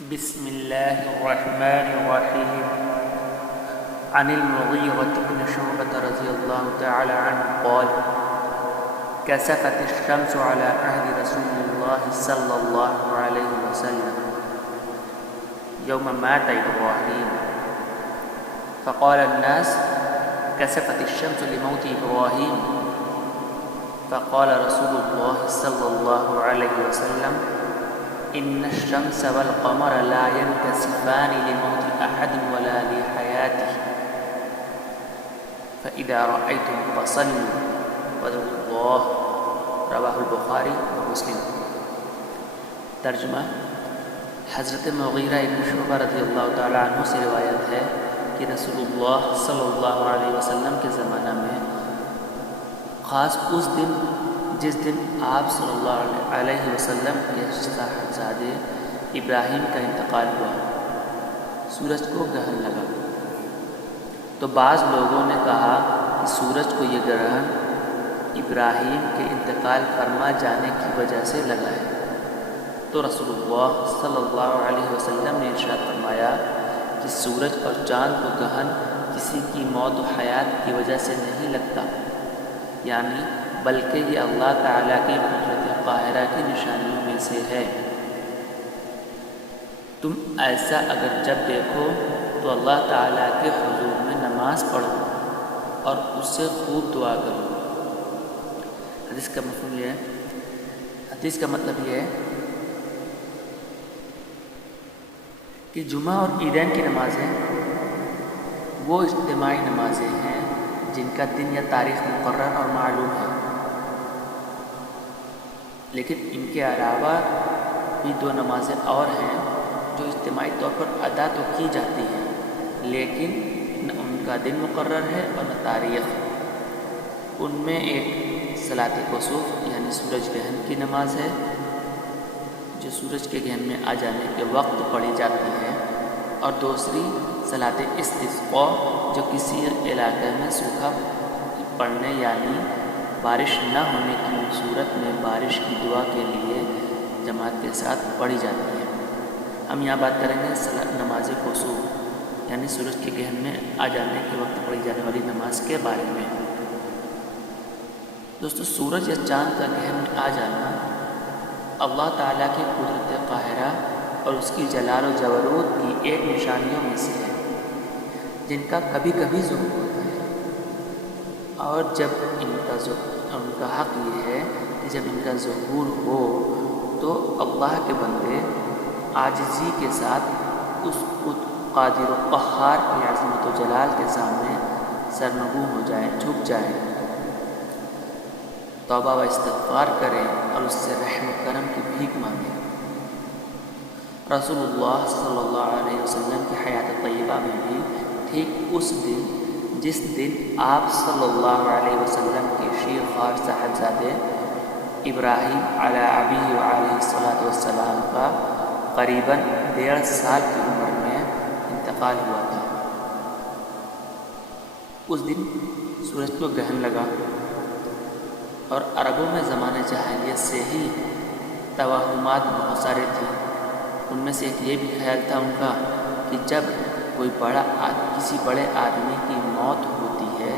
بسم الله الرحمن الرحيم. عن المغيرة بن شعبة رضي الله تعالى عنه قال: كسفت الشمس على عهد رسول الله صلى الله عليه وسلم يوم مات إبراهيم، فقال الناس: كسفت الشمس لموت إبراهيم، فقال رسول الله صلى الله عليه وسلم: إن الشمس والقمر لا ينكسفان لموت أحد ولا لحياته، فإذا رأيتم فصلوا وادعوا الله. رواہ البخاری و مسلم. ترجمہ: حضرت مغیرہ ابن شعبہ رضی اللہ تعالیٰ عنہ سے روایت ہے کہ رسول اللہ صلی اللہ علیہ وسلم کے زمانہ میں خاص اس دن جس دن آپ صلی اللہ علیہ وسلم کے صاحبزادے ابراہیم کا انتقال ہوا، سورج کو گرہن لگا. تو بعض لوگوں نے کہا کہ سورج کو یہ گرہن ابراہیم کے انتقال فرما جانے کی وجہ سے لگا ہے. تو رسول اللہ صلی اللہ علیہ وسلم نے ارشاد فرمایا کہ سورج اور چاند کو گرہن کسی کی موت و حیات کی وجہ سے نہیں لگتا، یعنی بلکہ یہ اللہ تعالیٰ کی قدرت قاہرہ کی نشانیوں میں سے ہے. تم ایسا اگر جب دیکھو تو اللہ تعالیٰ کے حضور میں نماز پڑھو اور اس سے خوب دعا کرو. حدیث کا مفہوم یہ ہے، حدیث کا مطلب یہ ہے کہ جمعہ اور عیدین کی نمازیں وہ اجتماعی نمازیں ہیں جن کا دن یا تاریخ مقرر اور معلوم ہے، لیکن ان کے علاوہ بھی دو نمازیں اور ہیں جو اجتماعی طور پر ادا تو کی جاتی ہیں، لیکن نہ ان کا دن مقرر ہے اور نہ تاریخ. ان میں ایک صلاۃ کسوف یعنی سورج گرہن کی نماز ہے جو سورج کے گرہن میں آ جانے کے وقت پڑھی جاتی ہے، اور دوسری صلاۃ استسقاء جو کسی علاقے میں سوکھا پڑنے یعنی بارش نہ ہونے کی صورت میں بارش کی دعا کے لیے جماعت کے ساتھ پڑھی جاتی ہے. ہم یہاں بات کریں گے نماز کسوف یعنی سورج کے گرہن میں آ جانے کے وقت پڑھی جانے والی نماز کے بارے میں. دوستو، سورج یا چاند کا گرہن میں آ جانا اللہ تعالیٰ کی قدرت قاہرہ اور اس کی جلال و جبروت کی ایک نشانیوں میں سے ہے جن کا کبھی کبھی ظہور ہوتا ہے، اور جب ان کا حق یہ ہے کہ جب ان کا ظہور ہو تو اللہ کے بندے عاجزی کے ساتھ اس قادر و قہار کی عظمت و جلال کے سامنے سرنگوں ہو جائیں، جھک جائیں، توبہ و استغفار کریں اور اس سے رحم و کرم کی بھیک مانگیں. رسول اللہ صلی اللہ علیہ وسلم کی حیات طیبہ میں بھی ٹھیک اس دن جس دن آپ صلی اللہ علیہ وسلم کے شیر خوار صاحبزادے ابراہیم علیہ ابیہ علیہ الصلاۃ والسلام کا قریباً 1.5 سال کی عمر میں انتقال ہوا تھا. اس دن سورج کو گرہن لگا، اور عربوں میں زمانہ جاہلیت سے ہی توہمات بہت سارے تھے. ان میں سے ایک یہ بھی خیال تھا ان کا کہ جب کوئی کسی بڑے آدمی کی موت ہوتی ہے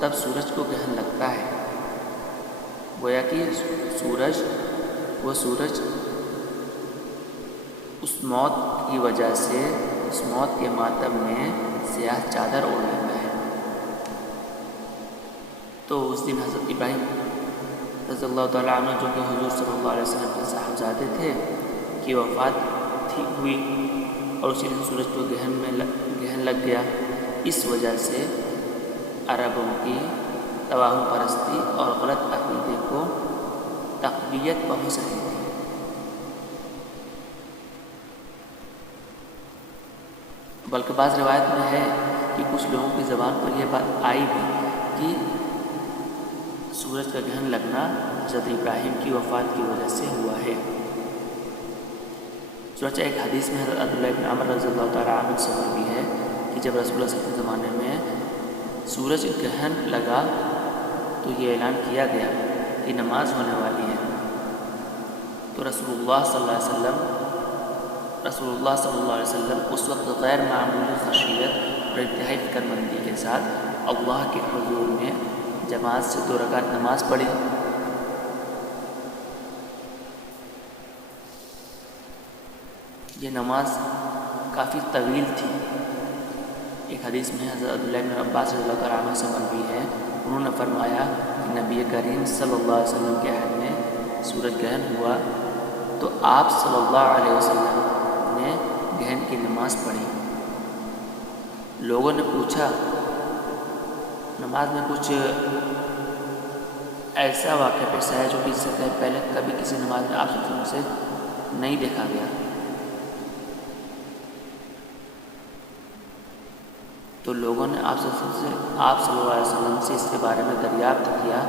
تب سورج کو گرہن لگتا ہے، گویا کہ وہ سورج اس موت کی وجہ سے اس موت کے ماتم میں سیاہ چادر اوڑھ لیتا ہے. تو اس دن حضرت ابراہیم رضی اللہ تعالیٰ عنہ جو کہ حضور صلی اللہ علیہ وسلم کے صاحبزادے تھے کی وفات ہوئی، اور اسی دن سورج کو گرہن لگ گیا. اس وجہ سے عربوں کی توہم پرستی اور غلط عقیدے کو تقویت پہنچ رہی تھی. بلکہ بعض روایت میں ہے کہ کچھ لوگوں کی زبان پر یہ بات آئی بھی کہ سورج کا گرہن لگنا حضرت ابراہیم کی وفات کی وجہ سے ہوا ہے. چنانچہ ایک حدیث میں حضرت عبداللہ بن عمر رضی اللہ تعالیٰ عنہ سے مروی ہے کہ جب رسول اللہ صلی اللہ علیہ وسلم کے زمانے میں سورج گرہن لگا تو یہ اعلان کیا گیا کہ نماز ہونے والی ہے. تو رسول اللہ صلی اللہ علیہ وسلم رسول اللہ صلی اللہ علیہ وسلم اس وقت غیر معمولی خشیت اور انتہائی فکر مندی کے ساتھ اللہ کے حضور میں جماعت سے 2 رکعت نماز پڑھی۔ یہ نماز کافی طویل تھی۔ ایک حدیث میں حضرت عبداللہ بن عباس رضی اللہ تعالیٰ عنہ سے مروی ہے، انہوں نے فرمایا کہ نبی کریم صلی اللہ علیہ وسلم کے عہد میں سورج گرہن ہوا تو آپ صلی اللہ علیہ وسلم نے گرہن کی نماز پڑھی۔ لوگوں نے پوچھا نماز میں کچھ ایسا واقعہ پیش آیا جو کہ اس سے پہلے کبھی کسی نماز میں آپ صلی اللہ علیہ وسلم سے نہیں دیکھا گیا؟ تو لوگوں نے آپ صلی اللہ علیہ وسلم سے اس کے بارے میں دریافت کیا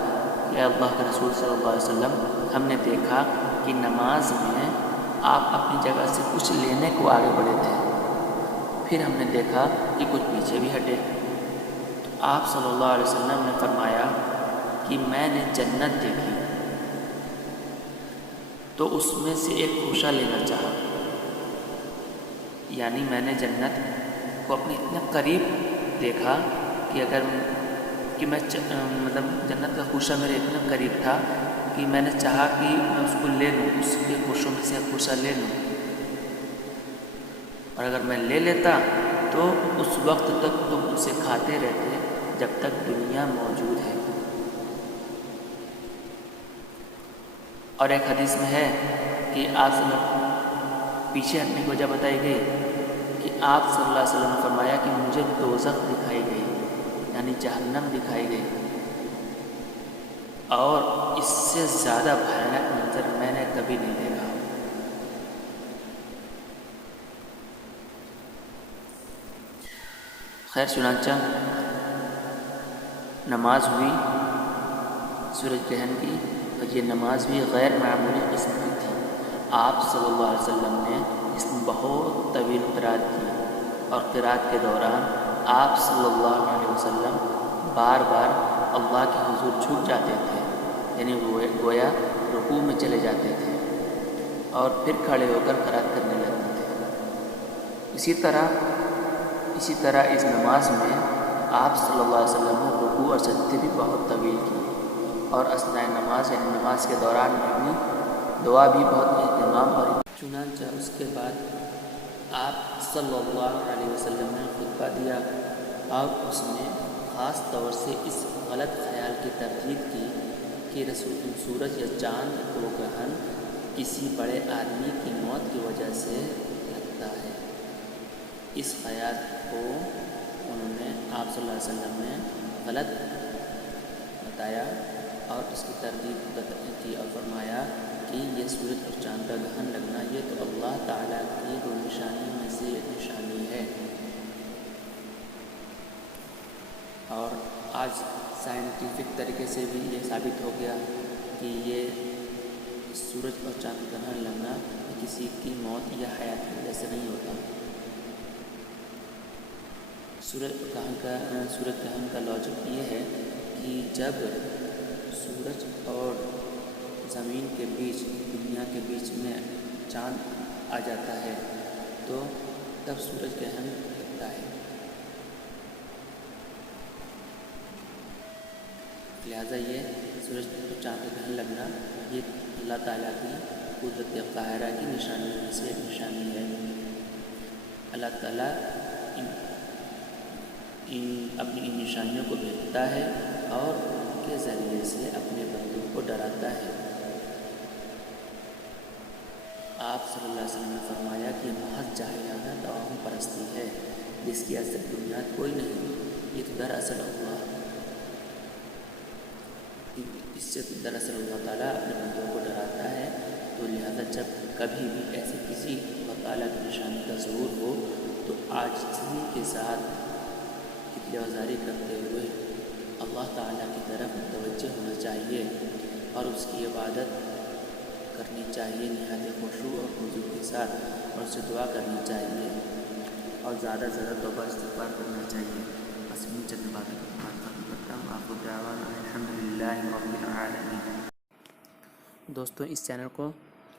کہ اللہ کے رسول صلی اللہ علیہ وسلم، ہم نے دیکھا کہ نماز میں آپ اپنی جگہ سے کچھ لینے کو آگے بڑھے تھے، پھر ہم نے دیکھا کہ کچھ پیچھے بھی ہٹے۔ تو آپ صلی اللہ علیہ وسلم نے فرمایا کہ میں نے جنت دیکھی تو اس میں سے ایک خوشہ لینا چاہا، یعنی میں نے جنت کو اپنے اتنے قریب دیکھا کہ میں جنت کا خوشہ میرے اتنا قریب تھا کہ میں نے چاہا کہ میں اس کو لے لوں، اس کے خوشوں میں سے ایک خوشہ لے لوں، اور اگر میں لے لیتا تو اس وقت تک تم اسے کھاتے رہتے جب تک دنیا موجود ہے۔ اور ایک حدیث میں ہے کہ آپ صلی اللہ علیہ وسلم پیچھے ہٹنے کی وجہ بتائی گئی کہ آپ صلی اللہ علیہ وسلم نے فرمایا کہ مجھے دوزخ دکھائی گئی، یعنی جہنم دکھائی گئی، اور اس سے زیادہ بھیانک منظر میں نے کبھی نہیں دیکھا۔ خیر چنانچہ نماز ہوئی سورج گرہن کی، اور یہ نماز بھی غیر معمولی قسم کی تھی۔ آپ صلی اللہ علیہ وسلم نے اس میں بہت طویل قرات کی، اور قرات کے دوران آپ صلی اللہ علیہ وسلم بار بار اللہ کے حضور جھک جاتے تھے، یعنی گویا رکوع میں چلے جاتے تھے اور پھر کھڑے ہو کر قرات کرنے لگتے تھے۔ اسی طرح اس نماز میں آپ صلی اللہ علیہ وسلم نے رکوع اور سجدے بھی بہت طویل کی، اور اثناء نماز یعنی نماز کے دوران میں بھی دعا بھی بہت اہتمام اور چنانچہ اس کے بعد آپ صلی اللہ علیہ وسلم نے خطبہ دیا، اور اس میں خاص طور سے اس غلط خیال کی تردید کی کہ سورج یا چاند کو گرہن کسی بڑے آدمی کی موت کی وجہ سے لگتا ہے۔ اس خیال کو انہوں نے آپ صلی اللہ علیہ وسلم نے غلط بتایا اور اس کی تردید کی، اور فرمایا کہ یہ سورج اور چاند کا گرہن لگنا یہ تو اللہ تعالیٰ کی 2 نشانیوں میں سے ایک نشانی ہے۔ اور آج سائنٹیفک طریقے سے بھی یہ ثابت ہو گیا کہ یہ سورج اور چاند کا گرہن لگنا کسی کی موت یا حیات کی وجہ سے نہیں ہوتا۔ سورج گرہن کا لاجک یہ ہے کہ جب سورج اور زمین کے بیچ، دنیا کے بیچ میں چاند آ جاتا ہے تو تب سورج گرہن لگتا ہے۔ لہٰذا یہ سورج اور چاند کا گرہن لگنا یہ اللہ تعالیٰ کی قدرت قاہرہ کی نشانیوں میں سے ایک نشانی ہے۔ اللہ تعالیٰ اپنی ان نشانیوں کو بھیجتا ہے اور ان کے ذریعے سے اپنے بندوں کو ڈراتا ہے۔ آپ صلی اللہ علیہ وسلم نے فرمایا کہ محض جاہلانہ توہم پرستی ہے جس کی اصل بنیاد کوئی نہیں، یہ تو دراصل اللہ تعالیٰ اپنے بندوں کو ڈراتا ہے۔ تو لہذا جب کبھی بھی ایسی کسی اللہ تعالیٰ کی نشانی کا ظہور ہو تو عاجزی کے ساتھ اطلاع کرتے ہوئے اللہ تعالیٰ کی طرف متوجہ ہونا چاہیے اور اس کی عبادت کرنی چاہیے نہایت خشوع اور خضوع کے ساتھ، اور اسے دعا کرنی چاہیے اور زیادہ سے زیادہ توبہ استغفار کرنا چاہیے۔ بس ان چند باتوں پر ختم کرتا ہوں۔ آپ کو دعوانا الحمدللہ رب العالمین۔ دوستوں اس چینل کو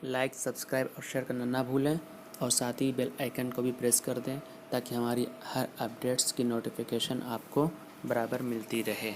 لائک، سبسکرائب اور شیئر کرنا نہ بھولیں۔ اور ساتھ ہی بیل آئیکن کو بھی پریس کر دیں تاکہ ہماری ہر اپڈیٹس کی نوٹیفیکیشن آپ کو برابر ملتی رہے۔